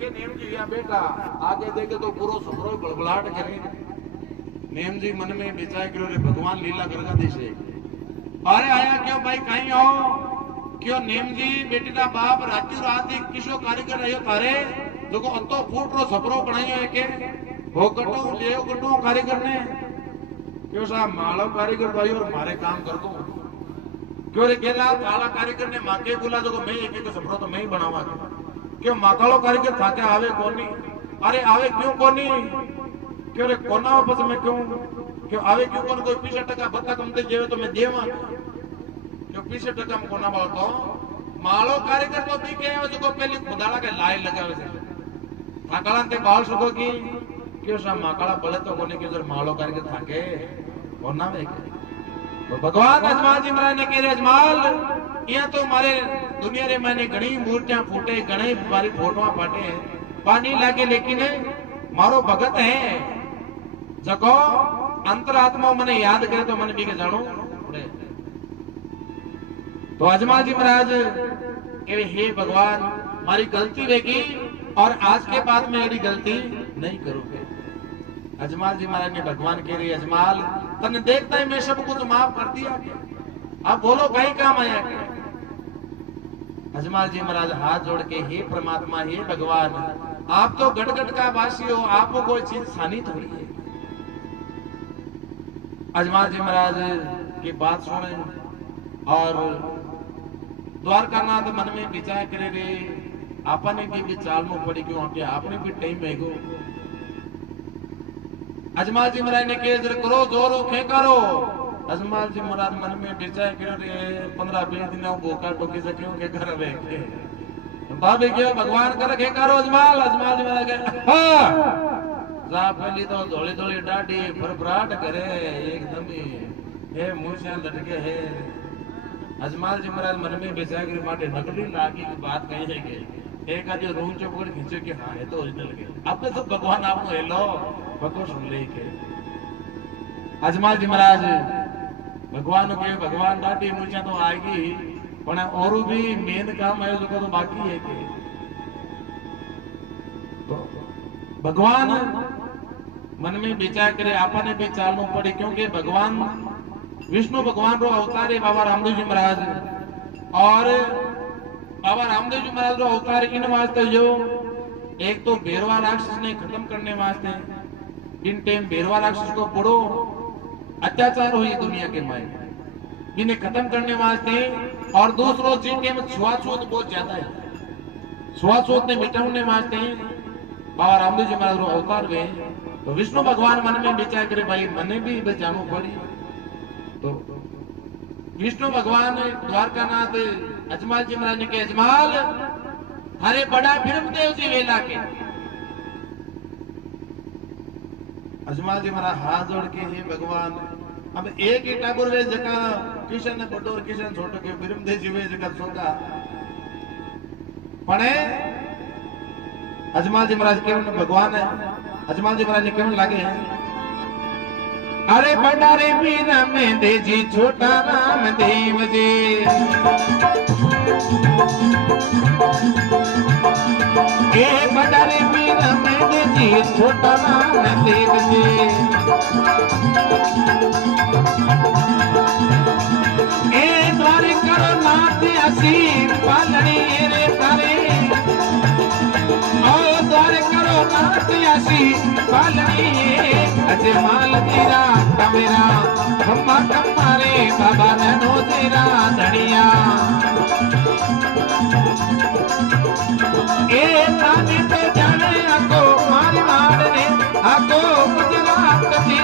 के नेम जी या बेटा आगे देखे तो पूरो छपरो बड़बड़ाट करे नेम जी मन में बेचाए करो रे भगवान लीला करगा दिसे अरे आया क्यों भाई कहीं आओ क्यों नेम जी बेटी का बाप रात्रि रात किसो कारीगर रहियो थारे जो को अंतो फूट रो छपरो बनायो है के हो कटो लेओ कटो कारीगर ने क्यों सा मालो कारीगर भाई और मारे काम कर दो क्यों रे केला काला कारीगर ने माके बोला जो को मैं एक एक छपरो तो मैं ही बनावा क्यों माकालो कारीगर थाके आवे कोनी अरे आवे क्यों कोनी क्यों रे कोना बस मैं क्यों आवे क्यों कोन कोई 20 टका बत्ता कमते जेवे तो मैं देवा जो 20 टका में कोना बोलतो मालो कारीगर तो भी के जो को पहले खुदाला के लाइन लगावे से थाकाला ते बाल सुको की क्यों सा माकाला बोले तो कोनी के जर मालो कारीगर थाके कोना वे तो भगवान अजमाल जी महाराज ने कह रे अजमाल यहाँ तो मारे दुनिया रे मैंने घणी मूर्तियां फूटे घणे मारी फोटोआं फाटे पानी लागे लेकिन मारो भगत है जको अंतरात्मा मने याद करे तो मन भी के जानो तो अजमाल जी महाराज कहे हे भगवान मारी गलती रहेगी और आज के बाद में यदि गलती नहीं करोगे अजमाल जी महाराज ने भगवान कह रही अजमाल तने देखता ही मैं सब कुछ माफ कर दिया अब बोलो कहीं काम आया क्या अजमाल जी महाराज हाथ जोड़ के हे परमात्मा हे भगवान आप तो गटगट का वासी हो आपको कोई चीज सानी थोड़ी है अजमाल जी महाराज की बात सुने और द्वारकानाथ मन में विचार करे रे आपने भी चाल में पड़ी क्यों आके आपने भी टाइम में गो अजमाल जी महाराज ने कहे करो जोरो फेंकारो अजमाल जी महाराज मन में विचार करो रे 15-20 दिन भूखा टोकी से क्यों के घर वे के भाभी के भगवान कर के करो अजमाल जी महाराज के हां जा पहली तो धोली धोली डाडी फरफराट करे एकदम ही हे मुंह से लटके है अजमाल जी महाराज मन में विचार करे माटे नकली लागी की बात कही है के एक आज रूम चोपड़ खींचो कि हां है तो ओरिजिनल के अब तो भगवान आपनो हेलो बको सुन ले के अजमाल जी महाराज भगवान के भगवान दादी मुझे तो आएगी पण और भी मेन काम है जो तो बाकी है के तो भगवान मन में विचार करे आपने भी चालू पड़ी, क्योंकि भगवान विष्णु भगवान रो अवतार है बाबा रामदेव जी महाराज। और बाबा रामदेव जी महाराज रो अवतार इन वास्ते जो एक तो भेरवा राक्षस ने खत्म करने वास्ते, इन टाइम भेरवा राक्षस को बड़ो अत्याचार हुई दुनिया के माय, इन्हें खत्म करने वास्ते। और दूसरों जिन टाइम छुआछूत बहुत ज्यादा है, छुआछूत ने मिटाने वास्ते बाबा रामदेव जी महाराज रो अवतार हुए। तो विष्णु भगवान मन में विचार करे भाई मने भी बचानो पड़ी। तो विष्णु भगवान द्वारकानाथ अजमाल जी महाराज ने कहे अजमाल हरे बड़ा ब्रह्मदेव जी वेला के। अजमाल जी महाराज हाथ जोड़ के हे भगवान अब एक ही ठाकुर वे जका किशन ने बड़ो और किशन छोटो के ब्रह्मदेव जी वे जका सोगा पणे अजमाल जी महाराज केवन भगवान है। अजमाल जी महाराज ने केवन लागे हैं अरे बड़ा रे मीरा में दे जी छोटा राम देव जी। ए बड़ा रे मीरा में दे जी छोटा राम देव जी। ए द्वारे करो नाथ असीम पालनी रे तारे। ओ द्वारे करो नाथ असीम पालनी अजमाल तेरा कमेरा खम्मा कम्मारे बाबा नैनो तेरा धनिया। ए ताने तो जाने आको मारी मारने आको गुजरात की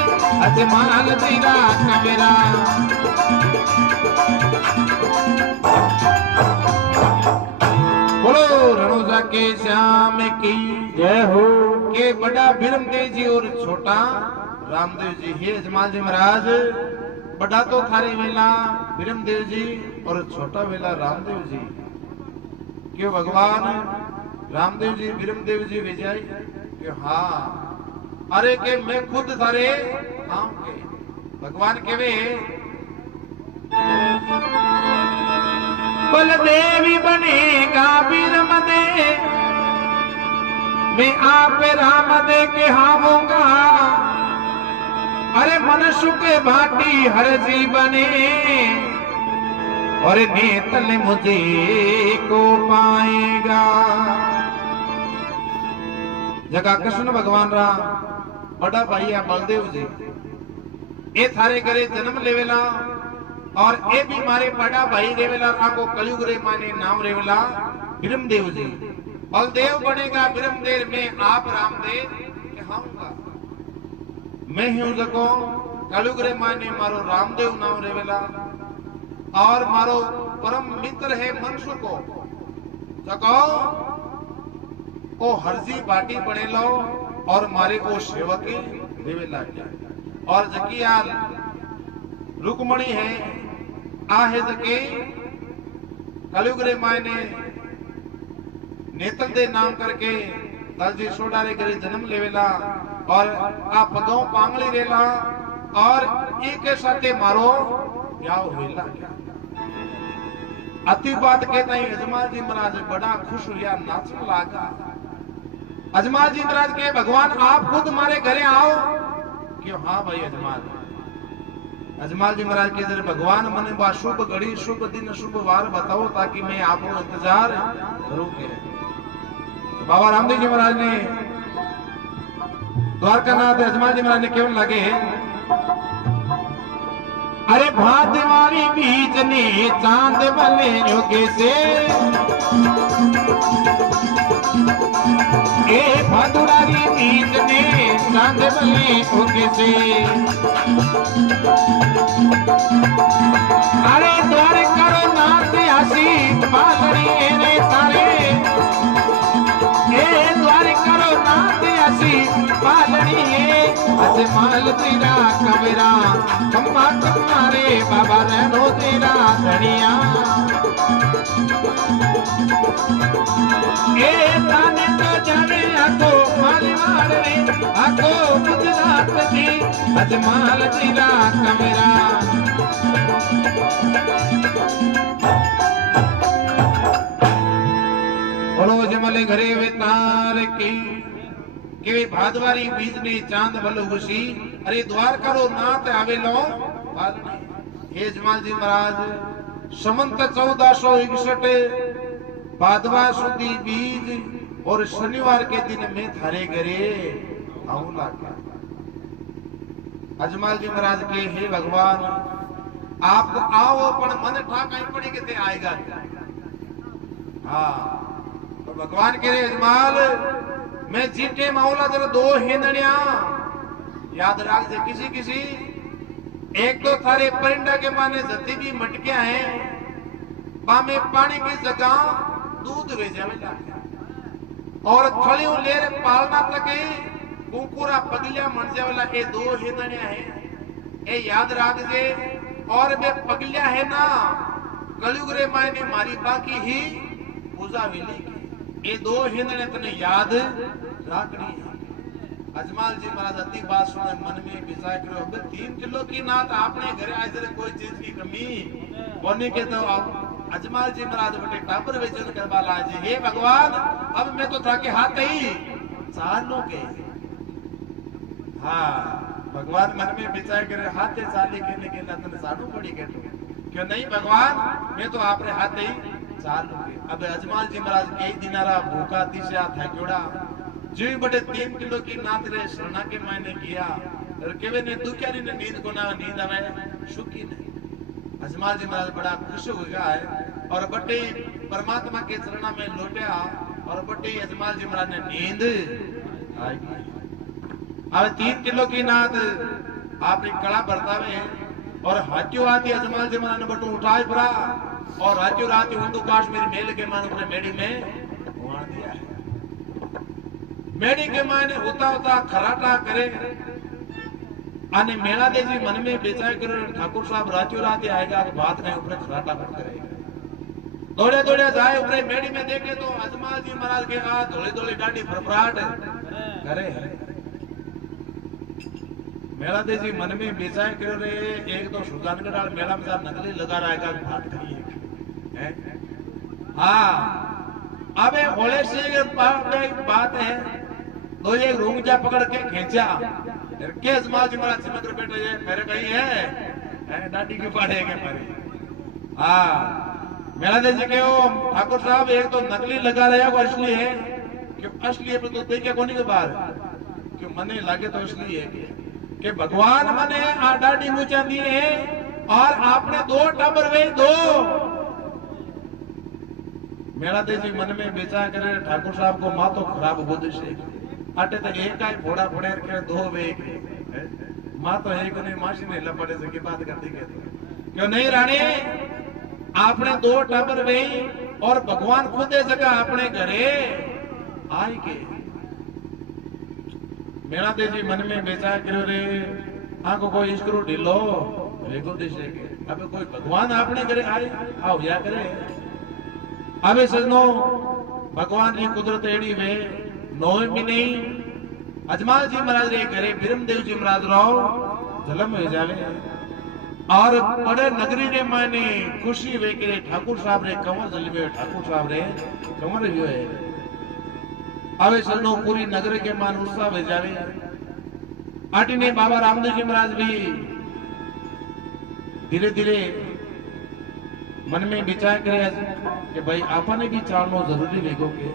अजमाल तेरा कमेरा। बोलो रणोजा के श्याम की जय हो। के बड़ा ब्रह्मदेव जी और छोटा रामदेव जी। हे अजमाल जी महाराज बड़ा तो थारे वेला ब्रह्मदेव जी और छोटा वेला रामदेव जी। क्यों भगवान रामदेव जी ब्रह्मदेव जी विजय क्यों? हाँ अरे के मैं खुद थारे हाँ के भगवान के वे बलदेवी बनेगा ब्रह्मदेव मैं आप राम दे के हावूंगा। अरे मनुष्य के भांति हर जीवने और नेतल मुझे को पाएगा। जगह कृष्ण भगवान रा बड़ा भाई है बलदेव जी ए थारे घरे जन्म लेवेला और ए भी मारे बड़ा भाई रेवेला आको कलयुग रे माने नाम रेवेला ब्रह्मदेव जी। बलदेव बनेगा ब्रह्मदेव में आप रामदेव कहूंगा। मैं हूं जको कलयुग रे माने मारो रामदेव नाम रेवेला और मारो परम मित्र है मनुष्य को जको ओ हरजी बाटी बने लो और मारे को सेवकी रेवेला और जकियाल रुकमणी है आहे जके कलयुग रे माने नेतल दे नाम करके दलजी सोडारे घरे जन्म लेवेला और आ पगों पांगली रेला और एक साथे मारो याव होइला। अति बात कहता है अजमाल जी महाराज बड़ा खुश हुआ नाचने लगा। अजमाल जी महाराज के भगवान आप खुद हमारे घरे आओ। क्यों? हाँ भाई अजमाल। अजमाल जी महाराज के जरे भगवान मने बा शुभ घड़ी शुभ दिन शुभ वार बताओ ताकि मैं आपको इंतजार करूं के। बाबा रामदेव जी महाराज ने द्वारकानाथ अजमाल जी महाराज ने केवल लगे अरे भात वाली बीच ने चांद बने योगे से ए भादुरारी बीच ने चांद बने योगे से अरे द्वार करो नाथ आसी पालड़ी रे तारे ए द्वार करो नाथ आसी पालड़ी अजमाल तेरा कमरा कम्मा तुम्हारे बाबा रहनो तेरा धनिया। ए ताने तो जाने आको मालवाड़ रे आको गुजरात की अजमाल तेरा कमरा। बोलो अजमल घरे वेतार की કે ભાદવારી બીજની ચાંદ ભલો ઘુસી અરે દ્વારકા રો નાથ આવેલો હે જમાલજી મહારાજ समंत 1461 भादवा सुदी बीज और शनिवार के दिन में थारे घरे आऊं लागा। अजमाल जी महाराज के हे भगवान आप आओ पण मन ठाकाई पड़ी के ते आएगा। हाँ तो भगवान कह रहे अजमाल मैं जीते माऊला जरा दो हिंदड़िया याद रख दे किसी किसी एक तो थारे परिंदा के माने जती भी मटकिया है बामे पानी की जगह दूध भेजावेला और थलियों लेर पालना तके कुकुरा पगलिया मन जावेला ए दो हिंदड़िया है ए याद रख दे। और वे पगलिया है ना कलयुग रे मायने मारी बाकी ही पूजा वेली ए दो हिंदड़े तने याद राखनी है। अजमाल जी महाराज अति बात सुने मन में विचार करो अब 3 किलो की नात आपने घरे आज कोई चीज की कमी होने के तो अजमाल जी महाराज बटे टापर वेचन करवा लाजे। हे भगवान अब मैं तो था के हाथ ही चालों के। हाँ भगवान मन में विचार करे हाथ चाले के तने सानू पड़ी के तो क्यों नहीं भगवान मैं तो आपरे हाथ ही चालू के। अब अजमाल जी महाराज कई दिनारा भूखा तिशा था क्योड़ा जी बटे 3 किलो की नात रे शरणा के मायने किया और केवे ने दुखियारी ने नींद को ना नींद आवे सुखी नहीं। अजमाल जी महाराज बड़ा खुश हो गया है और बटे परमात्मा के चरणा में लौटा और बटे अजमाल जी महाराज ने नींद आई। अब 3 किलो की नात आपने कड़ा बरतावे और हाथियों आती अजमाल जी महाराज ने बटू उठाए पड़ा और हाथियों राती हिंदू काश्मीर मेल के मान अपने मेड़ी में वहां दिया है। मेड़ी के मायने होता होता खराटा करे आने मेला दे जी मन में बेचाए करे ठाकुर साहब रात्यों रात आएगा तो बात नहीं ऊपर खराटा मत करेगा। दौड़े दौड़े जाए ऊपर मेड़ी में देखे तो अजमाल जी महाराज के हाथ धोले धोले डांडी फरफराट करे। मेला दे जी मन में बेचाए करे रे एक तो सुजानगढ़ मेला में नकली लगा रहेगा बात करिए। हाँ अबे होले से एक बात है तो ये रूंगजा पकड़ के खींचा के अजमाल जी महाराज सिमकर बैठे ये मेरे कहीं है डांडी के पाड़े के मारे। हाँ मेरा दे जी के ठाकुर साहब एक तो नकली लगा रहा है वो असली है क्यों असली है तो देखे कोनी के बाहर क्यों मने लागे तो असली है कि भगवान मने आ डांडी मुचा दिए है और आपने 2 टबर वे 2 मेरा दे जी मन में बेचा करे ठाकुर साहब को माँ तो खराब बुद्ध से आटे तो एक आई फोड़ा फोड़े के 2 वे माँ तो है को नहीं मासी ने लपड़े से की बात करती के क्यों नहीं रानी आपने 2 टबर वे और भगवान खुद जगह अपने घरे आई के। मेरा दे जी मन में बेचा करे रे आंखों को स्क्रू ढीलो वेगो दिशे के अब कोई भगवान अपने घरे आई आओ या करे। अबे सजनो भगवान की कुदरत एड़ी वे नोए भी नहीं अजमाल जी महाराज रे घरे बिरमदेव जी महाराज रो जन्म हो जावे और बड़े नगरी रे मायने खुशी वे के ठाकुर साहब रे कंवर जलवे ठाकुर साहब रे कंवर हुए है। अबे सजनो पूरी नगर के मान उत्साह हो जावे आटी ने बाबा रामदेव जी महाराज भी धीरे धीरे मन में विचार करे कि भाई आपने भी चालनो जरूरी वेगो के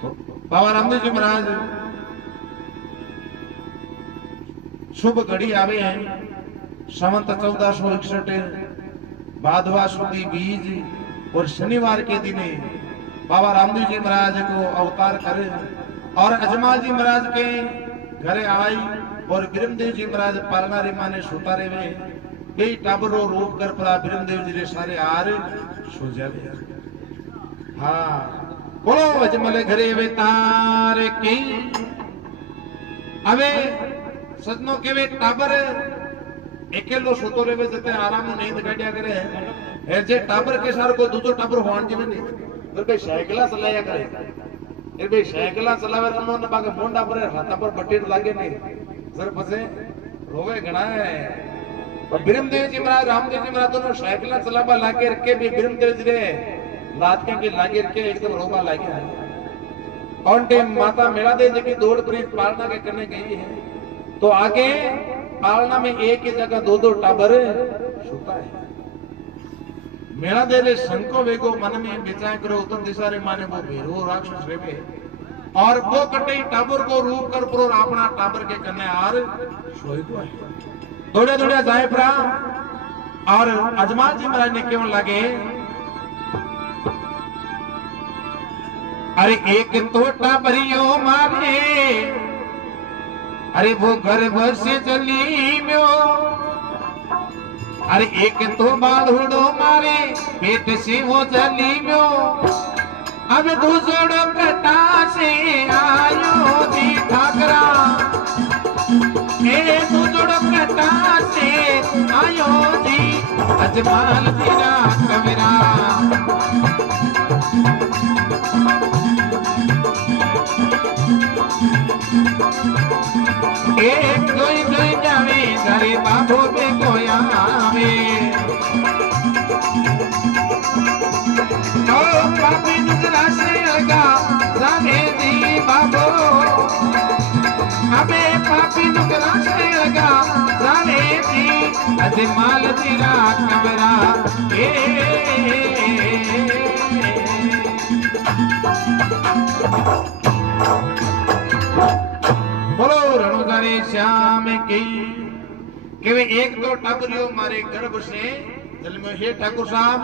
तो बाबा रामदेव जी महाराज शुभ घड़ी आवे हैं संवत 1461 भादवा सुदी बीज और शनिवार के दिने बाबा रामदेव जी महाराज को अवतार करे और अजमाल जी महाराज के घरे आई और बिरमदेव जी महाराज पालना रे माने सुतारे वे बे टाबरो रूप कर पड़ा बिरमदेव जी रे सारे आर सो जावे। हाँ बोलो अजमल घरे वे तारे की अबे सजनो के वे टाबर अकेलो सुतो रे वे जते आराम नींद काटिया करे है जे टाबर के सार को दूसरो टाबर होण जीवे नहीं फिर भाई साइकिल चलाया करे फिर भाई साइकिल चलावे तो न बागे मोंडा पर हाथा पर बटेट लागे नहीं सर पसे रोवे घणा है। और बिरमदेव जी महाराज रामदेव जी महाराज दोनों साइकिल चलावा लागे रखे भी बिरमदेव जी रे रात के लागे रखे एकदम रोबा लागे और टाइम माता मेला दे जी दौड़ प्रीत पालना के करने गई है तो आगे पालना में एक ही जगह दो दो टाबर छुपा है। मेला दे रे शंको वेगो मन में बेचाए करो उत्तर दिशा रे माने वो भेरो राक्षस रेवे और वो कटे टाबर को रूप कर पुरो अपना टाबर के कन्ने आर सोई को है। दौड़े दौड़े जाए परा और अजमाल जी महाराज ने केवल लगे अरे एक तोटा भरियो मारे अरे वो घर भर से चली म्यो अरे एक तो बालुड़ो मारे पेट से वो चली म्यो अब दूसरो कटा से आयो जी ठाकरा ए दूसरो कटा से आयो जी अजमाल तेरा कमरा एक कोई कोई जावे सारे बाबू पे कोई आवे ओ पापी नजरा से लगा जाने दी बाबू अबे पापी नजरा से लगा जाने दी अजमाल तेरा कमरा बोलो रणोदरी श्याम की केवे एक दो टाबरियो मारे गर्भ से जल में हे ठाकुर साहब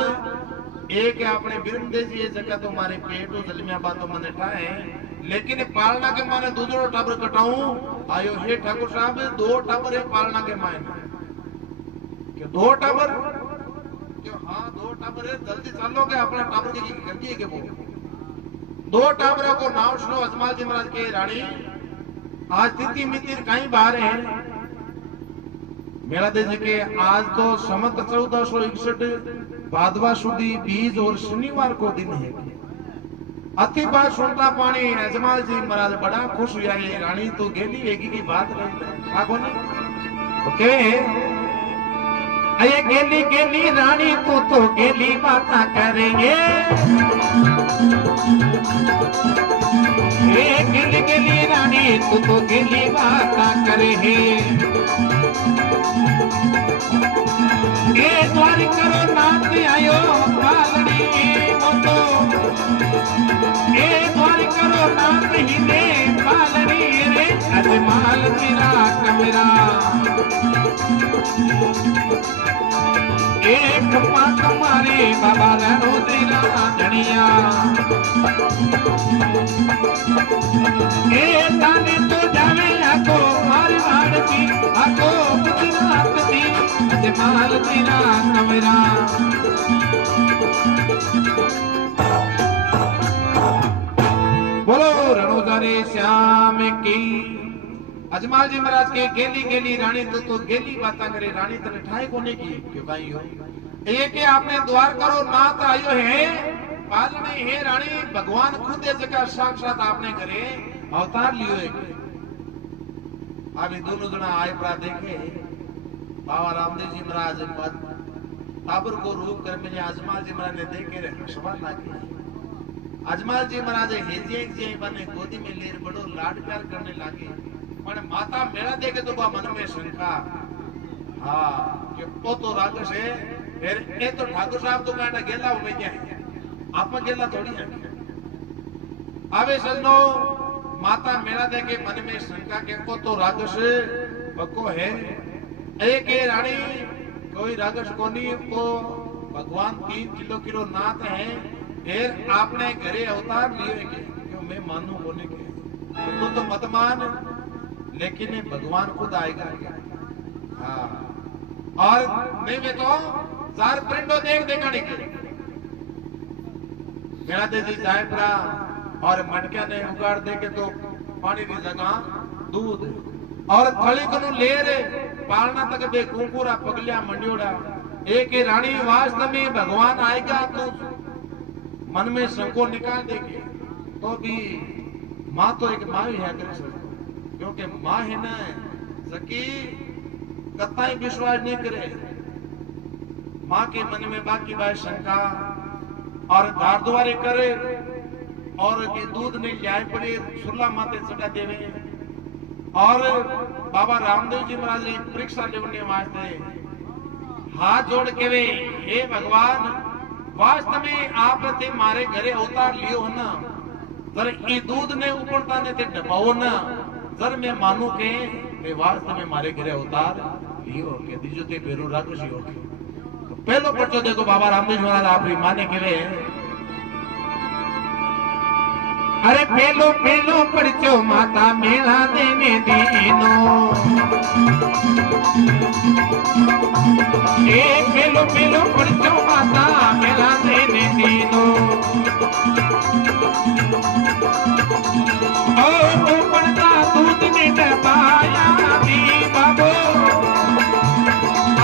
एक अपने बिरमदे जी जगह तो मारे पेटो जलमिया बातों मने ठाए लेकिन पालना के माने दूसरो टाबर कटाऊं आयो हे ठाकुर साहब दो टाबर है पालना के माने क्यों दो टाबर क्यों हाँ दो टाबर है जल्दी चलो के अपना टाबर की करती है के वो दो टाबरों को नाम सुनो अजमाल जी महाराज के रानी आज तिथि मितिर कहीं बाहर है मेला दे के आज तो समत 1461 भादवा सुधी बीज और शनिवार को दिन है। अति बात सुनता पानी अजमाल जी महाराज बड़ा खुश हुआ है रानी तो गेली वेगी की बात नहीं ओके अये गेली गेली रानी तो गेली बात करेंगे गिली गिली रानी तू तो गिली बाता करे है ए द्वारी करो नाथ आयो पालनी वो तो ए द्वारी करो नाथ ही ने पालनी रे अजमाल तेरा कमरा एक पाक मारे बाबा रणो तेरा धनिया ए ताने तो जावे आको मारवाड़ की आको गुजरात की अजमाल तेरा कमरा बोलो रणोदरी श्याम की अजमाल जी महाराज के गेली गेली रानी तो गेली बाता करे रानी तने ठाए कोने की क्यों भाई हो एक आपने द्वार करो नाथ आयो है पालने है रानी भगवान खुद जगह साक्षात आपने करे अवतार लियो है अभी दोनों जना आए पड़ा देखे बाबा रामदेव जी महाराज ताबर को रूप कर मेरे अजमाल जी महाराज ने देखे सवाल लागे अजमाल जी महाराज हेजे बने गोदी में लेर बड़ो लाड प्यार करने लागे पर माता मेला देखे तो मन में शंका हाँ कि वो तो राक्षस है फिर ये तो ठाकुर साहब तो कहना गेला उमें क्या है आप में गेला थोड़ी है आवे सजनो माता मेला देखे मन में शंका के वो तो राक्षस पक्को है एक ये रानी कोई राक्षस को नहीं वो भगवान 3 किलो नाथ है फिर आपने घरे अवतार लिए क्यों मैं मानू बोले के तो मत मान लेकिन भगवान खुद आएगा हाँ और नहीं मैं तो 4 प्रिंटो देख देखा निकले मेरा दे जी जाए परा और मटकिया ने उगाड़ दे के तो पानी की जगह दूध और थली को ले रे पालना तक बे कुंकुरा पगलिया मंडियोड़ा एक रानी वास्तव में भगवान आएगा तो मन में संको निकाल देगी तो भी माँ तो एक माँ ही है क्योंकि माँ है ना सकी कत्ताई विश्वास नहीं करे माँ के मन में बाकी बात शंका और धार दुआरे करे और ये दूध नहीं जाए पड़े सुरला माते सटा देवे और बाबा रामदेव जी महाराज ने परीक्षा लेवने वास्ते हाथ जोड़ के वे हे भगवान वास्तव में आप थे मारे घरे अवतार लियो हो ना जर ये दूध ने उपड़ता ने ते डबाओ ना जर मैं मानू के वे वास्तव में मारे घरे अवतार लियो के दीजो ते बेरो राक्षसी हो के तो पहलो पर्चो देखो बाबा रामदेव जी महाराज आप माने के वे अरे पेलो पेलो पर्चो माता मेला देने दीनो ए पेलो पेलो पर्चो माता मेला देने दीनो ओ पड़ता दूध ने डबाया दी बाबो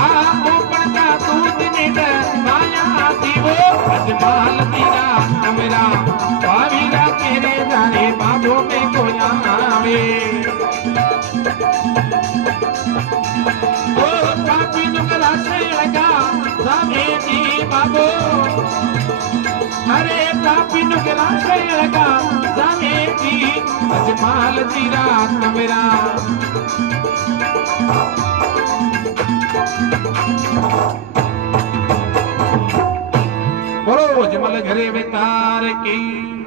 आ पड़ता दूध ने डबाया दी वो अजमाल तेरा मेरा पावीरा तेरे जाने बाबो में को आवे ओ पापी नुकरा से लगा सामे जी बाबो अरे पापी नुकरा से लगा सामे जी अजमाल तेरा मेरा बोलो जमल घरे में तार की